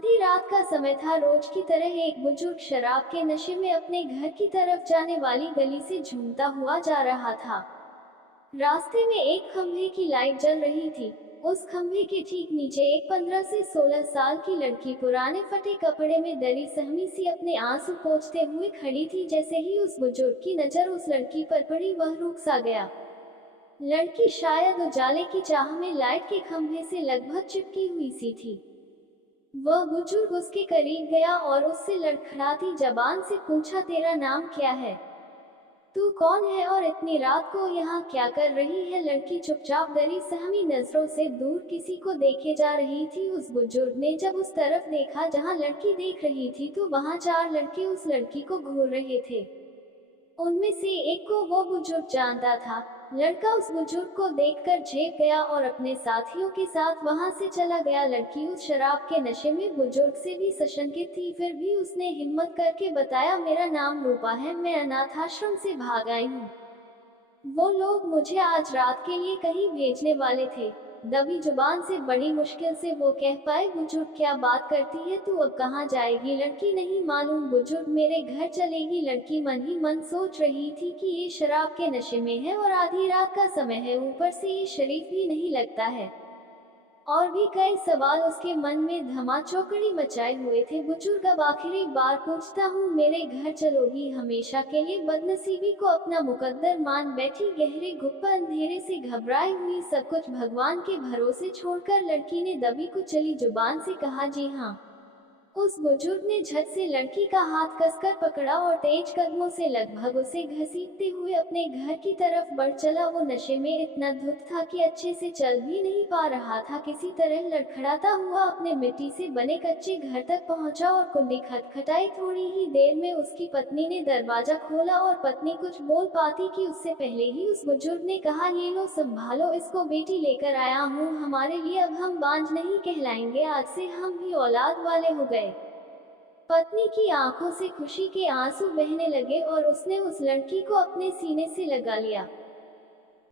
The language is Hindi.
आधी रात का समय था। रोज की तरह एक बुजुर्ग शराब के नशे में अपने घर की तरफ जाने वाली गली से झूमता हुआ जा रहा था। रास्ते में एक खंभे की लाइट जल रही थी। उस खंभे के ठीक नीचे एक 15 से 16 साल की लड़की पुराने फटे कपड़े में दरी सहमी सी अपने आंसू पोंछते हुए खड़ी थी। जैसे ही उस बुजुर्ग की नजर उस लड़की पर पड़ी, वह रुक सा गया। लड़की शायद उजाले की चाह में लाइट के खंभे से लगभग चिपकी हुई सी थी। वह बुजुर्ग उसके करीब गया और उससे लड़खड़ाती जबान से पूछा, तेरा नाम क्या है? तू कौन है और इतनी रात को यहाँ क्या कर रही है? लड़की चुपचाप दरी सहमी नजरों से दूर किसी को देखे जा रही थी। उस बुजुर्ग ने जब उस तरफ देखा जहाँ लड़की देख रही थी, तो वहाँ 4 लड़के उस लड़की को घूर रहे थे। उनमें से एक को वो बुजुर्ग जानता था। लड़का उस बुजुर्ग को देखकर झेप गया और अपने साथियों के साथ वहां से चला गया। लड़की उस शराब के नशे में बुजुर्ग से भी सशंकित थी, फिर भी उसने हिम्मत करके बताया, मेरा नाम रूपा है, मैं अनाथ आश्रम से भाग आई हूँ। वो लोग मुझे आज रात के लिए कहीं भेजने वाले थे। दबी जुबान से बड़ी मुश्किल से वो कह पाए, बुजुर्ग क्या बात करती है तू, अब कहाँ जाएगी? लड़की, नहीं मालूम बुजुर्ग, मेरे घर चलेगी। लड़की मन ही मन सोच रही थी कि ये शराब के नशे में है और आधी रात का समय है, ऊपर से ये शरीफ भी नहीं लगता है। और भी कई सवाल उसके मन में धमाचौकड़ी मचाए हुए थे। बुजुर्ग, अब आखिरी बार पूछता हूँ, मेरे घर चलोगी हमेशा के लिए? बदनसीबी को अपना मुकद्दर मान बैठी। गहरे गुप्त अंधेरे से घबराई हुई, सब कुछ भगवान के भरोसे छोड़कर लड़की ने दबी कुचली जुबान से कहा, जी हाँ। उस बुजुर्ग ने झट से लड़की का हाथ कसकर पकड़ा और तेज कदमों से लगभग उसे घसीटते हुए अपने घर की तरफ बढ़ चला। वो नशे में इतना धुत था कि अच्छे से चल भी नहीं पा रहा था। किसी तरह लड़खड़ाता हुआ अपने मिट्टी से बने कच्चे घर तक पहुंचा और कुंडी खटखटाई। थोड़ी ही देर में उसकी पत्नी ने दरवाजा खोला और पत्नी कुछ बोल पाती कि उससे पहले ही उस बुजुर्ग ने कहा, ये लो संभालो इसको, बेटी लेकर आया हूँ हमारे लिए, अब हम बांझ नहीं कहलाएंगे, आज से हम भी औलाद वाले हो गए। पत्नी की आंखों से खुशी के आंसू बहने लगे और उसने उस लड़की को अपने सीने से लगा लिया।